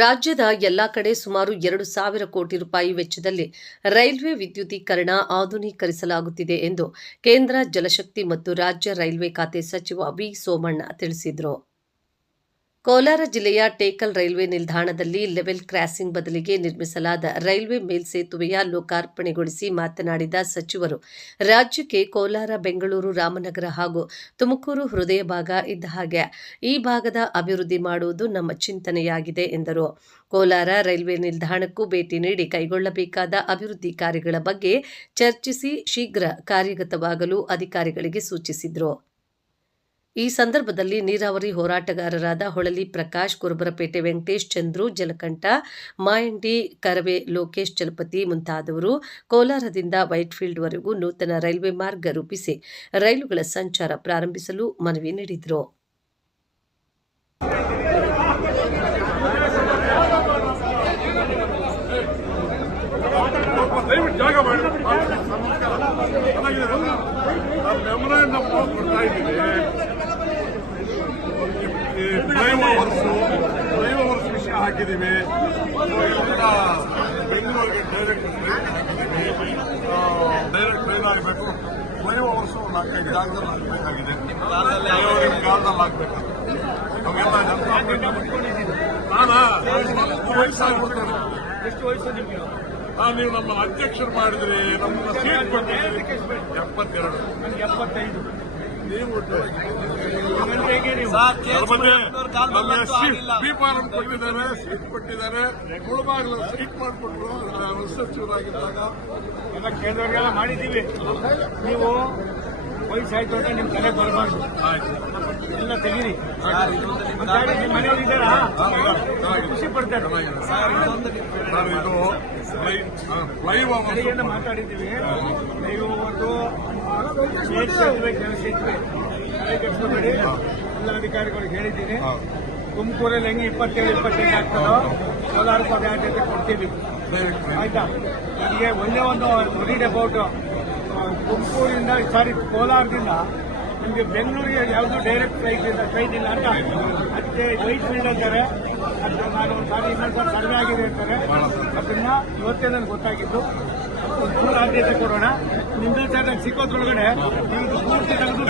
ರಾಜ್ಯದ ಎಲ್ಲಾ ಕಡೆ ಸುಮಾರು 2,000 ಕೋಟಿ ರೂಪಾಯಿ ವೆಚ್ಚದಲ್ಲಿ ರೈಲ್ವೆ ವಿದ್ಯುದೀಕರಣ ಆಧುನೀಕರಿಸಲಾಗುತ್ತಿದೆ ಎಂದು ಕೇಂದ್ರ ಜಲಶಕ್ತಿ ಮತ್ತು ರಾಜ್ಯ ರೈಲ್ವೆ ಖಾತೆ ಸಚಿವ ವಿ. ಸೋಮಣ್ಣ ತಿಳಿಸಿದರು. ಕೋಲಾರ ಜಿಲ್ಲೆಯ ಟೇಕಲ್ ರೈಲ್ವೆ ನಿಲ್ದಾಣದಲ್ಲಿ ಲೆವೆಲ್ ಕ್ರಾಸಿಂಗ್ ಬದಲಿಗೆ ನಿರ್ಮಿಸಲಾದ ರೈಲ್ವೆ ಮೇಲ್ಸೇತುವೆಯ ಲೋಕಾರ್ಪಣೆಗೊಳಿಸಿ ಮಾತನಾಡಿದ ಸಚಿವರು, ರಾಜ್ಯಕ್ಕೆ ಕೋಲಾರ, ಬೆಂಗಳೂರು, ರಾಮನಗರ ಹಾಗೂ ತುಮಕೂರು ಹೃದಯ ಭಾಗ ಇದ್ದ ಹಾಗೆ ಈ ಭಾಗದ ಅಭಿವೃದ್ಧಿ ಮಾಡುವುದು ನಮ್ಮ ಚಿಂತನೆಯಾಗಿದೆ ಎಂದರು. ಕೋಲಾರ ರೈಲ್ವೆ ನಿಲ್ದಾಣಕ್ಕೂ ಭೇಟಿ ನೀಡಿ ಕೈಗೊಳ್ಳಬೇಕಾದ ಅಭಿವೃದ್ಧಿ ಕಾರ್ಯಗಳ ಬಗ್ಗೆ ಚರ್ಚಿಸಿ ಶೀಘ್ರ ಕಾರ್ಯಗತವಾಗಲು ಅಧಿಕಾರಿಗಳಿಗೆ ಸೂಚಿಸಿದರು. ಈ ಸಂದರ್ಭದಲ್ಲಿ ನೀರಾವರಿ ಹೋರಾಟಗಾರರಾದ ಹೊಳಲಿ ಪ್ರಕಾಶ್, ಕುರುಬರಪೇಟೆ ವೆಂಕಟೇಶ್, ಚಂದ್ರು, ಜಲಕಂಠ, ಮಾಯಂಡಿ, ಕರವೇ ಲೋಕೇಶ್, ಚಲಪತಿ ಮುಂತಾದವರು ಕೋಲಾರದಿಂದ ವೈಟ್ಫೀಲ್ಡ್ವರೆಗೂ ನೂತನ ರೈಲ್ವೆ ಮಾರ್ಗ ರೂಪಿಸಿ ರೈಲುಗಳ ಸಂಚಾರ ಪ್ರಾರಂಭಿಸಲು ಮನವಿ ನೀಡಿದರು. ಫ್ಲೈಓವರ್ಸ್ ವಿಷಯ ಹಾಕಿದ್ದೀವಿ. ಬೆಂಗಳೂರಿಗೆ ಡೈರೆಕ್ಟ್ ಟ್ರೈನ್ ಆಗಬೇಕು. ಫ್ಲೈಓವರ್ಸು 4-5 ಜಾಗದಲ್ಲಿ ಆಗಬೇಕಾಗಿದೆ. ಕಾಲದಲ್ಲಿ ಆಗಬೇಕಾಗುತ್ತೆ. ಅವೆಲ್ಲ ವಯಸ್ಸಾಗ್ಬಿಡ್ತೇನೆ. ಎಷ್ಟು ವಯಸ್ಸು ನಿಮಗೆ? ನೀವು ನಮ್ಮ ಅಧ್ಯಕ್ಷರು ಮಾಡಿದ್ರಿ, ನಮ್ಮ ಸೀಟ್ ಕೊಟ್ಟಿದ್ರಿ. 72. 75. ನೀವು ಬಿಫಾರಂ ಕೊಟ್ಟಿದ್ದಾರೆ, ಸೀಟ್ ಕೊಟ್ಟಿದ್ದಾರೆ. ಮುಳುಬಾಗಿಲು ಸೀಟ್ ಮಾಡಿಕೊಟ್ರು ಸಚಿವರಾಗಿದ್ದಾಗ. ಎಲ್ಲ ಕೇಂದ್ರಗೆಲ್ಲ ಮಾಡಿದ್ದೀವಿ. ನೀವು ವಯಸ್ಸಾಯ್ತು ಅಂತ ನಿಮ್ಮ ತಲೆ ಬರಬಾರ್ದು, ಎಲ್ಲ ತೆಗೀರಿ. ನಿಮ್ಮ ಮನೆಯವರು ಇದ್ದಾರಾ? ಖುಷಿ ಪಡ್ತಾರೆ. ಇದು ಫ್ಲೈಓವರ್ ಮಾತಾಡಿದ್ದೀವಿ. ಫ್ಲೈಓವರ್ದು ಸೇತುವೆ ಕಟ್ಸ್ಕೊಬೇಡಿ. ಎಲ್ಲ ಅಧಿಕಾರಿಗಳಿಗೆ ಹೇಳಿದ್ದೀನಿ. ತುಮಕೂರಲ್ಲಿ ಹೆಂಗೆ 27 ಆಗ್ತದೋ ಕೋಲಾರಕ್ಕೂ ಅದೇ ಆದ್ಯತೆ ಕೊಡ್ತೀವಿ. ಆಯ್ತಾ? ನನಗೆ ಒಂದೇ ಒಂದು ವರೀಡ್ ಅಬೌಟ್ ತುಮಕೂರಿಂದ ಕೋಲಾರದಿಂದ ನಿಮಗೆ ಬೆಂಗಳೂರಿಗೆ ಯಾವುದು ಡೈರೆಕ್ಟ್ ಫ್ಲೈಟ್ ಇಲ್ಲ ಅಂತ ಅದಕ್ಕೆ ವೈಟ್ಫೀಲ್ಡ್ ಅಂತಾರೆ. ಅದು ನಾನು ಸಾರಿ ಇನ್ನೊಂದು ಕಡಿಮೆ ಆಗಿದೆ ಅಂತಾರೆ. ಅದನ್ನ ಇವತ್ತೇ ನನಗೆ ಗೊತ್ತಾಗಿದ್ದು. ಪೂರ ಆದ್ಯತೆ ಕೊಡೋಣ. ನಿಮ್ದು ಸರ್ ನಂಗೆ ಸಿಕ್ಕೋದ್ರೊಳಗಡೆ ನಿಮ್ದು ಪೂರ್ತಿ ತೆಗೆದು